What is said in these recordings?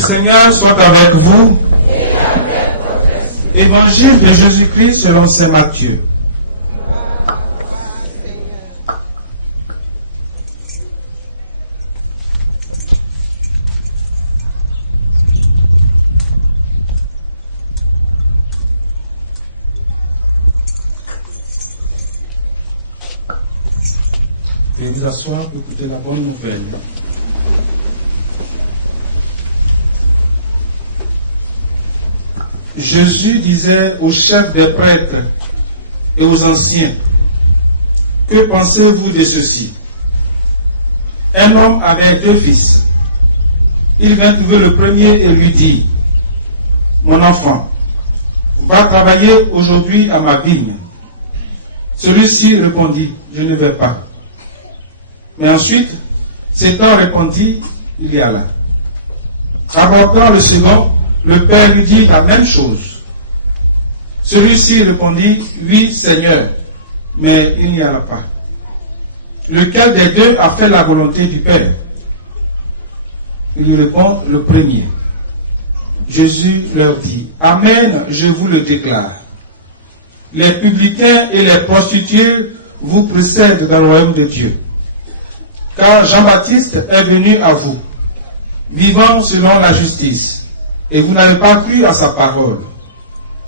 Seigneur soit avec vous. Évangile de Jésus-Christ selon saint Matthieu. Et vous asseoir pour écouter la bonne nouvelle. Jésus disait aux chefs des prêtres et aux anciens, que pensez-vous de ceci? Un homme avait 2 fils. Il vint trouver le premier et lui dit, mon enfant, va travailler aujourd'hui à ma vigne. Celui-ci répondit, je ne vais pas. Mais ensuite, cet homme répondit, il y alla. Abordant le second, le père lui dit la même chose. Celui-ci répondit, oui Seigneur, mais il n'y alla pas. Lequel des 2 a fait la volonté du Père? Il lui répond, le premier. Jésus leur dit, Amen, je vous le déclare. Les publicains et les prostituées vous précèdent dans le royaume de Dieu. Car Jean-Baptiste est venu à vous, vivant selon la justice, et vous n'avez pas cru à sa parole.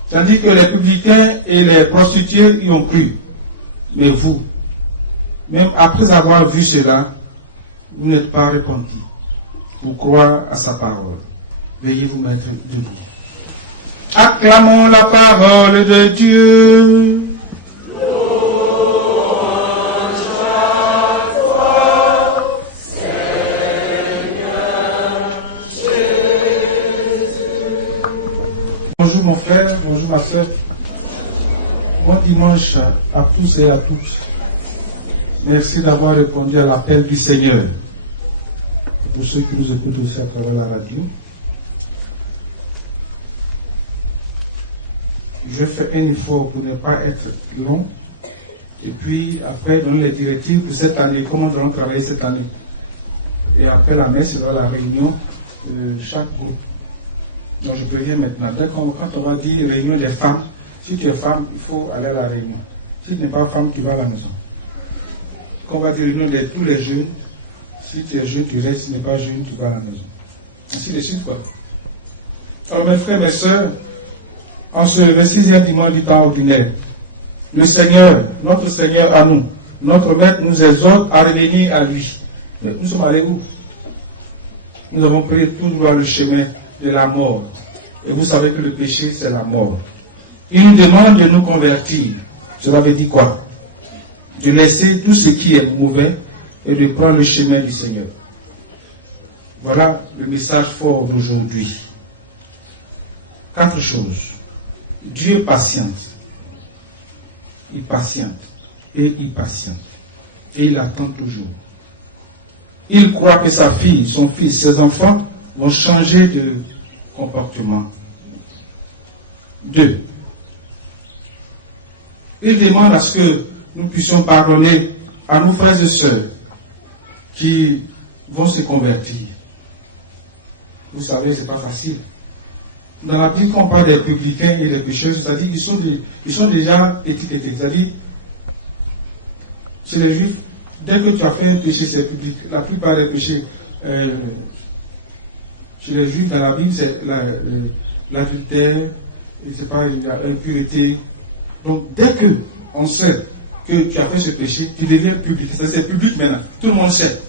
Tandis que les publicains et les prostituées y ont cru. Mais vous, même après avoir vu cela, vous n'êtes pas repentis pour croire à sa parole. Veuillez vous mettre debout. Acclamons la parole de Dieu. Bonjour mon frère, bonjour ma soeur. Bon dimanche à tous et à toutes. Merci d'avoir répondu à l'appel du Seigneur. Pour ceux qui nous écoutent aussi à travers la radio. Je fais un effort pour ne pas être long. Et puis après, donner les directives pour cette année, comment nous allons travailler cette année. Et après la messe, il y aura la réunion de chaque groupe. Donc je préviens maintenant, quand on va dire réunion des femmes, si tu es femme, il faut aller à la réunion. Si tu n'es pas femme, tu vas à la maison. Quand on va dire réunion de tous les jeunes, si tu es jeune, tu restes, si tu n'es pas jeune, tu vas à la maison. Ainsi de suite, quoi. Alors mes frères, mes sœurs, en ce 26e dimanche du temps ordinaire, le Seigneur, notre Seigneur à nous, notre Maître nous exhorte à revenir à lui. Mais nous sommes allés où? Nous avons pris tout droit le chemin de la mort. Et vous savez que le péché, c'est la mort. Il nous demande de nous convertir. Cela veut dire quoi? De laisser tout ce qui est mauvais et de prendre le chemin du Seigneur. Voilà le message fort d'aujourd'hui. 4 choses. Dieu patiente. Il patiente. Et il patiente. Et il attend toujours. Il croit que sa fille, son fils, ses enfants vont changer de comportement. 2. Il demande à ce que nous puissions pardonner à nos frères et sœurs qui vont se convertir. Vous savez, c'est pas facile. Dans la Bible, quand on parle des publicains et des pécheurs, c'est-à-dire ils sont déjà étiquetés. C'est-à-dire, chez les Juifs, dès que tu as fait un péché, c'est public. La plupart des péchés chez les Juifs, dans la Bible, c'est l'adultère, l'impureté. Donc, dès que on sait que tu as fait ce péché, tu deviens public. C'est public maintenant. Tout le monde sait.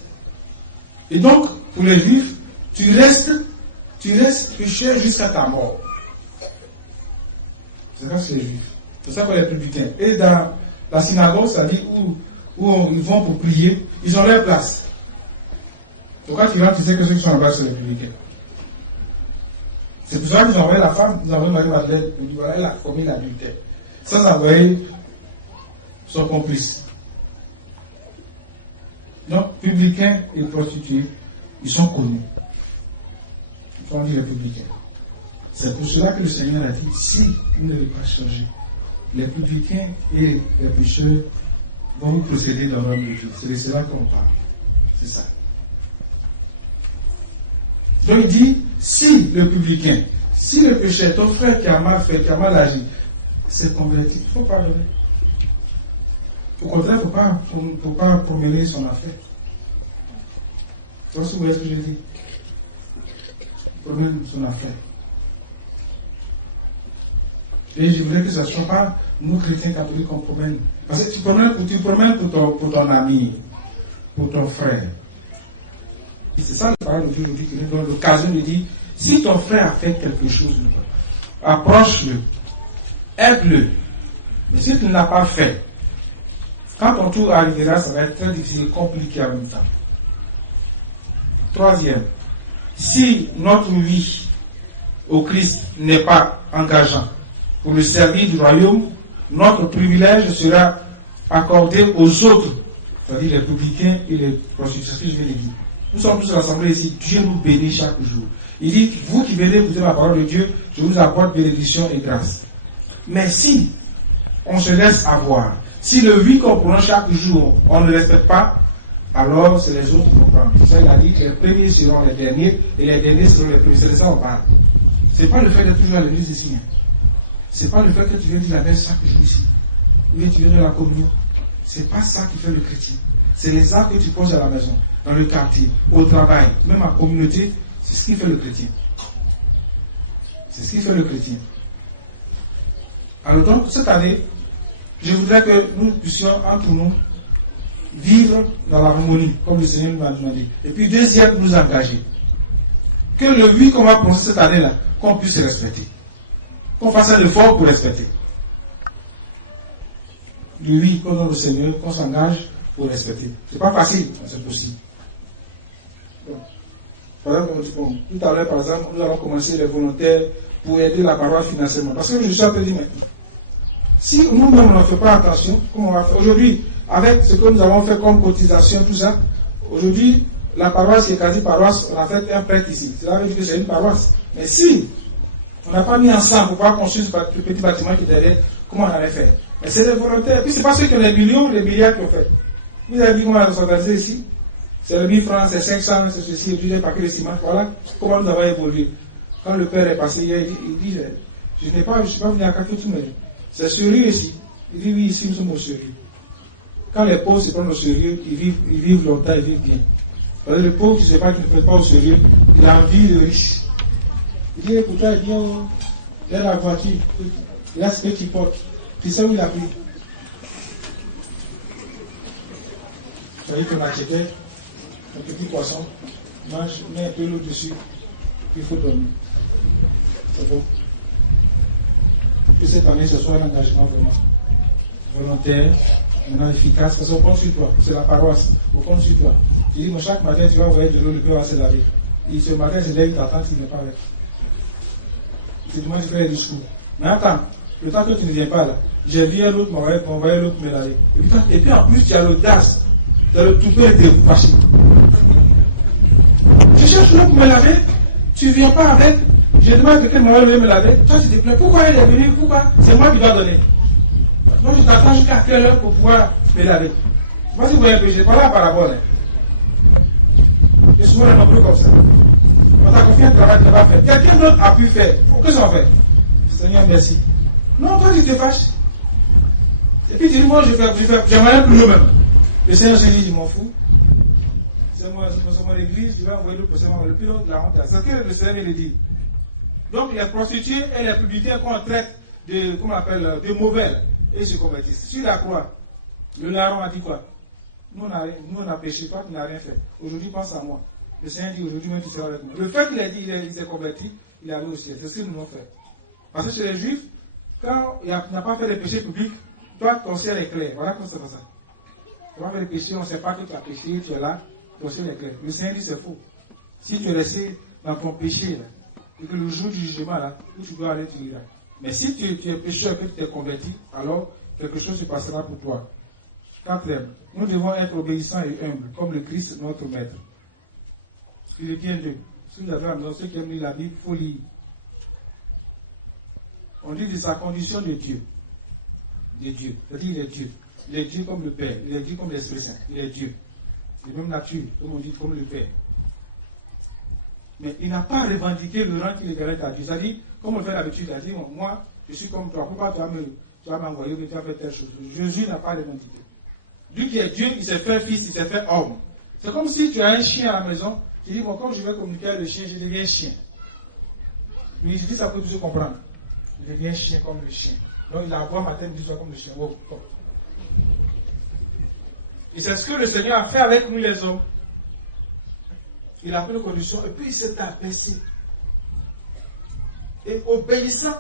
Et donc, pour les Juifs, tu restes pécheur jusqu'à ta mort. C'est ça que c'est les Juifs. C'est ça pour les publicains. Et dans la synagogue, c'est-à-dire où ils vont pour prier, ils ont leur place. Donc quand tu rentres, tu sais que ceux qui sont là-bas, c'est les publicains. C'est pour ça qu'ils ont envoyé la femme, ils ont envoyé Marie-Madeleine, ils disent voilà, elle a commis l'adultère. Sans envoyer son complice. Donc, publicains et prostituées, ils sont connus. Il faut dire les publicains. C'est pour cela que le Seigneur a dit, si vous ne voulez pas changer, les publicains et les pécheurs vont vous procéder dans leur vie. C'est de cela qu'on parle. C'est ça. Donc il dit, Si le publicain, si le pécheur, ton frère qui a mal fait, qui a mal agi, s'est converti, il faut pardonner. Au contraire, il ne faut pas promener son affaire. Tu vois ce que je dis? Promène son affaire. Et je voudrais que ce ne soit pas nous, chrétiens catholiques, qu'on promène. Parce que tu promènes pour ton ami, pour ton frère. C'est ça la parole de Dieu aujourd'hui qui nous donne l'occasion de dire, si ton frère a fait quelque chose, approche-le, aide-le. Mais si tu ne l'as pas fait, quand ton tour arrivera, ça va être très difficile et compliqué en même temps. Troisième, si notre vie au Christ n'est pas engageant pour le service du royaume, notre privilège sera accordé aux autres, c'est-à-dire les publicains et les prostituées, je vais les dire. Nous sommes tous rassemblés ici, Dieu nous bénit chaque jour. Il dit, vous qui venez écouter la parole de Dieu, je vous apporte bénédiction et grâce. Mais si on se laisse avoir, si le oui qu'on prononce chaque jour, on ne le respecte pas, alors c'est les autres qui vont prendre. C'est ça, il a dit, les premiers seront les derniers, et les derniers seront les premiers. C'est de ça qu'on parle. Ce n'est pas le fait d'être toujours à l'église ici. Ce n'est pas le fait que tu viens dire la messe chaque jour ici. Ou bien tu viens de la communion. Ce n'est pas ça qui fait le chrétien. C'est les actes que tu poses à la maison, dans le quartier, au travail, même en communauté, c'est ce qui fait le chrétien. C'est ce qui fait le chrétien. Alors donc, cette année, je voudrais que nous puissions, entre nous, vivre dans l'harmonie, comme le Seigneur nous a demandé. Et puis, deuxième, nous engager. Que le oui qu'on va prononcer cette année-là, qu'on puisse respecter. Qu'on fasse un effort pour respecter. Le oui qu'on donne au Seigneur, qu'on s'engage pour respecter. C'est pas facile, mais c'est possible. Donc, par exemple, tout à l'heure, par exemple, nous allons commencer les volontaires pour aider la paroisse financièrement. Parce que je suis en train de dire maintenant, si nous-mêmes on ne fait pas attention, comment on va faire aujourd'hui, avec ce que nous avons fait comme cotisation, tout ça, aujourd'hui, la paroisse qui est quasi paroisse, on a fait un prêt ici. Cela veut dire que c'est une paroisse. Mais si on n'a pas mis ensemble pour pouvoir construire ce petit bâtiment qui est derrière, comment on allait faire? Mais c'est des volontaires. Et puis c'est pas ceux qui ont les millions, les milliards qui ont fait. Vous avez vu comment on a s'organisé ici? C'est le 1000 francs, c'est 500, c'est ceci, et puis un paquet de ciment. Voilà comment nous avons évolué. Quand le père est passé hier, il dit, je ne suis pas venu à café tout, mais c'est sérieux ici. Il dit, oui, ici nous sommes au sérieux. Quand les pauvres se prennent au sérieux, ils vivent longtemps, ils vivent bien. Parce que le pauvre qui ne prend pas au sérieux, il a envie de riche. Il dit, écoute, il vient, il a la voiture, il a ce qu'il porte. Tu sais où il a pris? Vous savez qu'on achetait un petit poisson, mange, met un peu l'eau dessus, puis il faut dormir. C'est bon. Que cette année, ce soit un engagement vraiment volontaire, maintenant efficace, parce qu'on compte sur toi. C'est la paroisse, on compte sur toi. Tu dis, chaque matin, tu vas envoyer de l'eau, le cœur va se laver. Et ce matin, je lève ta tante, il n'est pas avec. Tu demandes de faire les discours. Mais attends, le temps que tu ne viens pas là, j'ai vu un autre m'envoyer l'autre me laver. Et puis en plus, tu as l'audace, tu as le toupet de fâché. Tu cherches l'autre pour me laver, tu ne viens pas avec. Je demande à quelqu'un de m'envoyer me laver. Toi, tu te plais. Pourquoi elle est venue? Pourquoi? C'est moi qui dois donner. Moi, je t'attends jusqu'à quelle heure pour pouvoir me laver? Moi, si vous voyez un peu, je n'ai pas la parabole. Et souvent, on est nombreux comme ça. On t'a confié un travail que tu vas faire. Quelqu'un d'autre a pu faire. Qu'est-ce qu'on fait? Seigneur, merci. Non, toi, tu te fâches. Et puis, tu dis, moi, j'aimerais plus le même. Le Seigneur se dit, je m'en fous. C'est moi l'église, tu vas envoyer le procès, le plus haut de la honte. C'est ce que le Seigneur il dit. Donc, les prostituées et les publicains qu'on traite de, comment on appelle, de mauvais, et ils se convertissent. Sur la croix, le larron a dit quoi? Nous, on a péché, toi, tu n'as rien fait. Aujourd'hui, pense à moi. Le Seigneur dit, aujourd'hui, même tu seras avec moi. Le fait qu'il a dit, il s'est converti, il est allé au ciel. C'est ce que nous avons fait. Parce que chez les Juifs, quand il n'a pas fait de péché public, toi, ton ciel est clair. Voilà comment c'est ça. Tu vas faire le péché, on ne sait pas que tu as péché, tu es là, ton ciel est clair. Le Seigneur dit, c'est faux. Si tu es resté dans ton péché, là, et que le jour du jugement, là, où tu dois aller, tu iras. Mais si tu es pécheur et que tu t'es converti, alors quelque chose se passera pour toi. Quatrième, nous devons être obéissants et humbles, comme le Christ, notre Maître. Philippiens 2. Si vous avez la maison, ceux qui aiment lire la Bible, il faut lire. On dit de sa condition de Dieu. De Dieu. C'est-à-dire il est Dieu. Il est Dieu comme le Père. Il est Dieu comme l'Esprit Saint. Il est Dieu. De même nature, comme on dit, comme le Père. Mais il n'a pas revendiqué le rang qu'il est à Dieu. C'est-à-dire, comme on le fait d'habitude, il a dit, moi, je suis comme toi, pourquoi tu vas m'envoyer ou tu vas faire telle chose? Jésus n'a pas revendiqué. Lui qui est Dieu, il s'est fait fils, il s'est fait homme. C'est comme si tu as un chien à la maison, tu dis, bon, comme je vais communiquer avec le chien, je deviens chien. Mais je dis ça pour que tu comprendre. Je deviens chien comme le chien. Donc il a la voix matin, il dit soit comme le chien. Oh, oh. Et c'est ce que le Seigneur a fait avec nous les hommes. Il a pris nos conditions et puis il s'est abaissé. Et obéissant.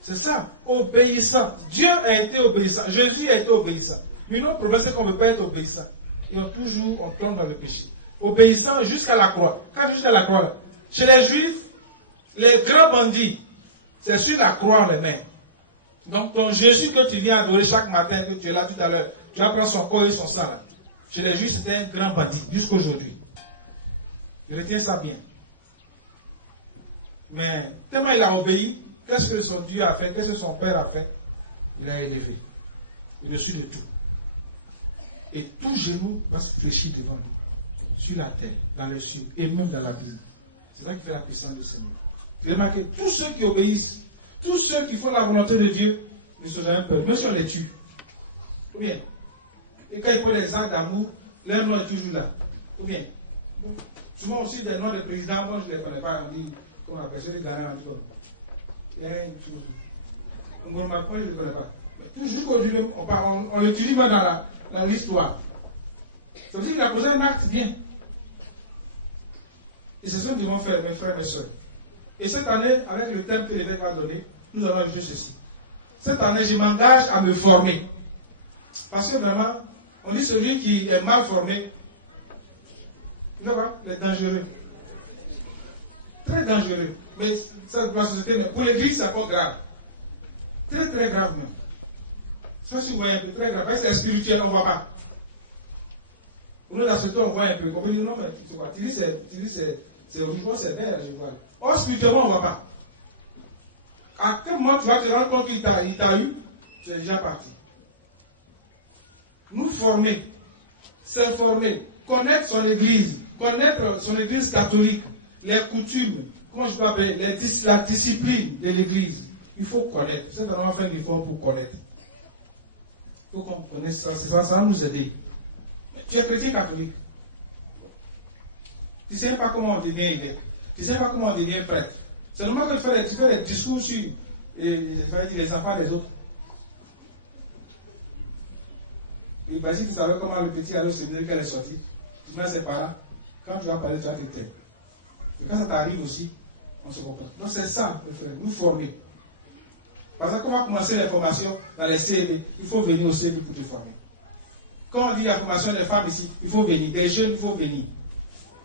C'est ça, obéissant. Dieu a été obéissant. Jésus a été obéissant. Mais notre problème, c'est qu'on ne veut pas être obéissant. Et on tombe dans le péché. Obéissant jusqu'à la croix. Quand jusqu'à la croix, chez les Juifs, les grands bandits, c'est sur la croix les mains. Donc ton Jésus que tu viens adorer chaque matin, que tu es là tout à l'heure, tu vas prendre son corps et son sang. Là. Chez les Juifs, c'était un grand bandit, jusqu'à aujourd'hui. Je retiens ça bien. Mais tellement il a obéi, qu'est-ce que son Dieu a fait, qu'est-ce que son Père a fait? Il a élevé. Au-dessus de tout. Et tout genou va se fléchir devant lui. Sur la terre, dans les cieux, et même dans la Bible. C'est là qui fait la puissance du Seigneur. Vous remarquez, tous ceux qui obéissent, tous ceux qui font la volonté de Dieu, ne sont jamais peur, même si on les tue. Ou bien, et quand ils font des actes d'amour, leur nom est toujours là. Ou bien, bon, souvent aussi des noms de présidents, moi je ne les connais pas, on dit, comment on appelle ça, les Ghanéens, on dit quoi. Il y a une chose. On ne moi je ne les connais pas. Mais jusqu'aujourd'hui, on l'utilise même dans l'histoire. Ça veut dire qu'il a posé un acte bien. Et c'est ce que nous devons faire, mes frères et mes soeurs. Et cette année, avec le thème que l'évêque va donner, nous allons ajouter ceci. Cette année, je m'engage à me former. Parce que vraiment, on dit celui qui est mal formé, il est dangereux. Très dangereux. Mais ça, pour la société, mais pour l'église, c'est pas grave. Très très grave même. Ça, si vous voyez un peu, très grave. Parce que c'est spirituel, on ne voit pas. Pour nous, la société, on voit un peu. On peut dire, non, mais tu vois, tu dis c'est rouge, c'est vert, je vois. Or, spirituellement, on ne voit pas. À quel moment tu vas te rendre compte qu'il t'a eu, tu es déjà parti. Nous former, s'informer, connaître son église catholique, les coutumes, comment je peux appeler, la discipline de l'église. Il faut connaître. C'est vraiment faire un effort pour connaître. Il faut qu'on connaisse ça. Ça va nous aider. Tu es chrétien catholique. Tu ne sais pas comment on devient évêque. Tu ne sais pas comment on devient prêtre. C'est normal que tu fais des discours sur les enfants des autres. Et bah, si tu savais comment le petit allait au séminaire qu'elle est sortie, tu mets ses parents, quand tu vas parler, tu vas te taire. Et quand ça t'arrive aussi, on se comprend. Donc c'est ça, mes frères, nous former. Parce que quand on va commencer les formations dans les CEB, il faut venir au CEB pour te former. Quand on dit la formation des femmes ici, il faut venir. Des jeunes, il faut venir.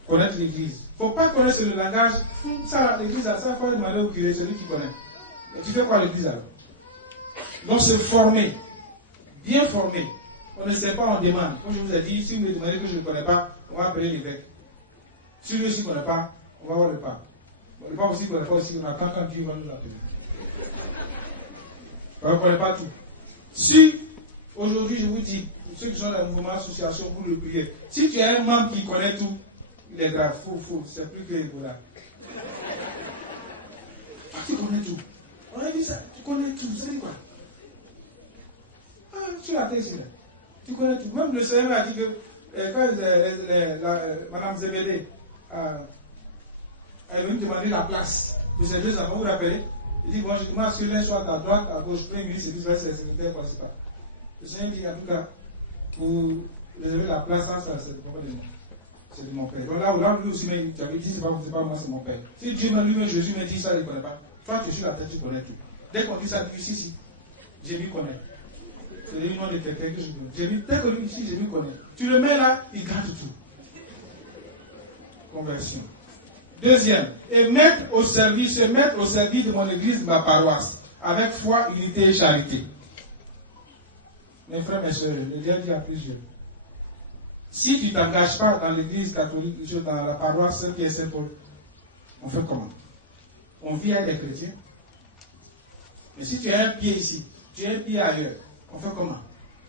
Connaître l'église. Il ne faut pas connaître le langage. Ça, l'église, ça faut demander au curé, celui qui connaît. Mais tu fais quoi l'église alors? Donc se former. Bien former. On ne sait pas, on demande. Comme je vous ai dit, si vous me demandez que je ne connais pas, on va appeler l'évêque. Si je ne connais pas, on va voir le pape. Le pape aussi ne connaît pas aussi, on attend quand Dieu va nous appeler. On ne connaît pas tout. Si, aujourd'hui, je vous dis, pour ceux qui sont dans le mouvement association pour le prier, si tu as un membre qui connaît tout, il est grave, faux, c'est plus que voilà. Ah, tu connais tout. On a dit ça, tu connais tout, ça dit quoi? Ah, tu l'as testé là. Tu connais tout. Même le Seigneur a dit que quand Madame Zébédée elle est venue demander la place pour ces deux enfants, vous vous rappelez? Il dit, bon, moi, si l'un soit à droite, à gauche, premier ministre, c'est le secrétaire principal. Le Seigneur dit, en tout cas, pour réserver la place, ça, c'est de moi. C'est de mon père. Donc là, lui aussi, tu avais dit, c'est pas moi, c'est mon père. Si Dieu lui-même, Jésus me dit ça, il ne connaît pas. Toi, tu es sur la tête, tu connais tout. Dès qu'on dit ça, tu dis, si, Jésus connaît. C'est le nom de quelqu'un que je connais. Dès que lui, ici, Jésus connaît. Tu le mets là, il garde tout. Conversion. Deuxième, se mettre au service de mon église, de ma paroisse, avec foi, unité et charité. Mes frères, mes soeurs, je l'ai dit à plusieurs. Si tu ne t'engages pas dans l'église catholique, dans la paroisse qui est Saint-Paul, on fait comment? On vit avec les chrétiens. Mais si tu as un pied ici, tu as un pied ailleurs, on fait comment?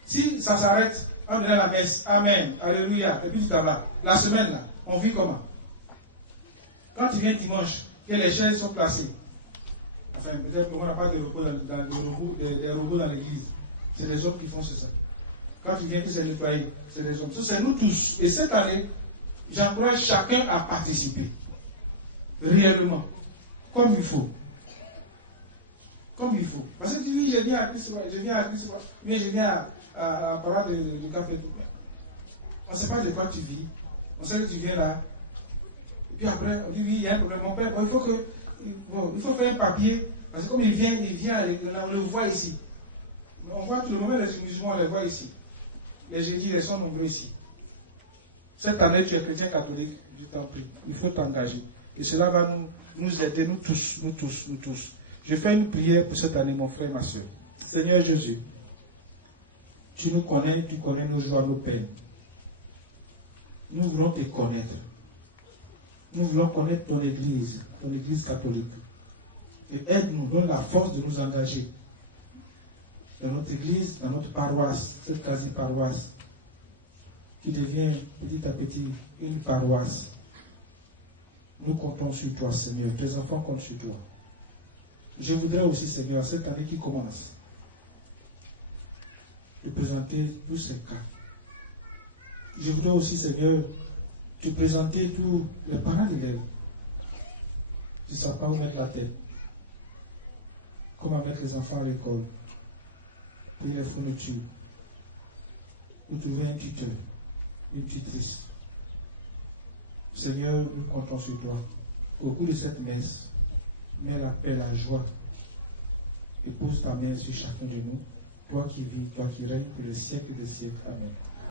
Si ça s'arrête, on donne la messe, Amen, Alléluia, et puis tu t'en vas. La semaine là, on vit comment? Quand tu viens dimanche, que les chaises sont placées, enfin, peut-être qu'on n'a pas de repos des robots dans l'église. C'est les hommes qui font ça. Quand tu viens que c'est nettoyé, c'est les hommes. Ça, c'est nous tous. Et cette année, j'encourage chacun à participer. Réellement. Comme il faut. Comme il faut. Parce que tu dis, je viens à Christ, mais je viens à parler du café. On ne sait pas de quoi tu vis. On sait que tu viens là. Et puis après, on dit, oui, il y a un problème. Mon père, il faut faire un papier. Parce que comme il vient, on le voit ici. On voit tout le moment les musulmans, on les voit ici. Les jeudis, ils sont nombreux ici. Cette année, tu es chrétien catholique, je t'en prie. Il faut t'engager. Et cela va nous aider, nous tous. Je fais une prière pour cette année, mon frère, ma soeur. Seigneur Jésus, tu nous connais, tu connais nos joies, nos peines. Nous voulons te connaître. Nous voulons connaître ton église catholique. Et aide-nous, donne la force de nous engager dans notre église, dans notre paroisse, cette quasi-paroisse, qui devient petit à petit une paroisse. Nous comptons sur toi, Seigneur. Tes enfants comptent sur toi. Je voudrais aussi, Seigneur, cette année qui commence, te présenter tous ces cas. Je voudrais aussi, Seigneur, te présenter tous les parents d'élèves qui ne savent pas où mettre la tête. Comment mettre les enfants à l'école, payer les fournitures, ou trouver un tuteur, une tutrice. Seigneur, nous comptons sur toi. Au cours de cette messe, mets la paix, la joie, et pose ta main sur chacun de nous, toi qui vis, toi qui règnes pour les siècles des siècles. Amen.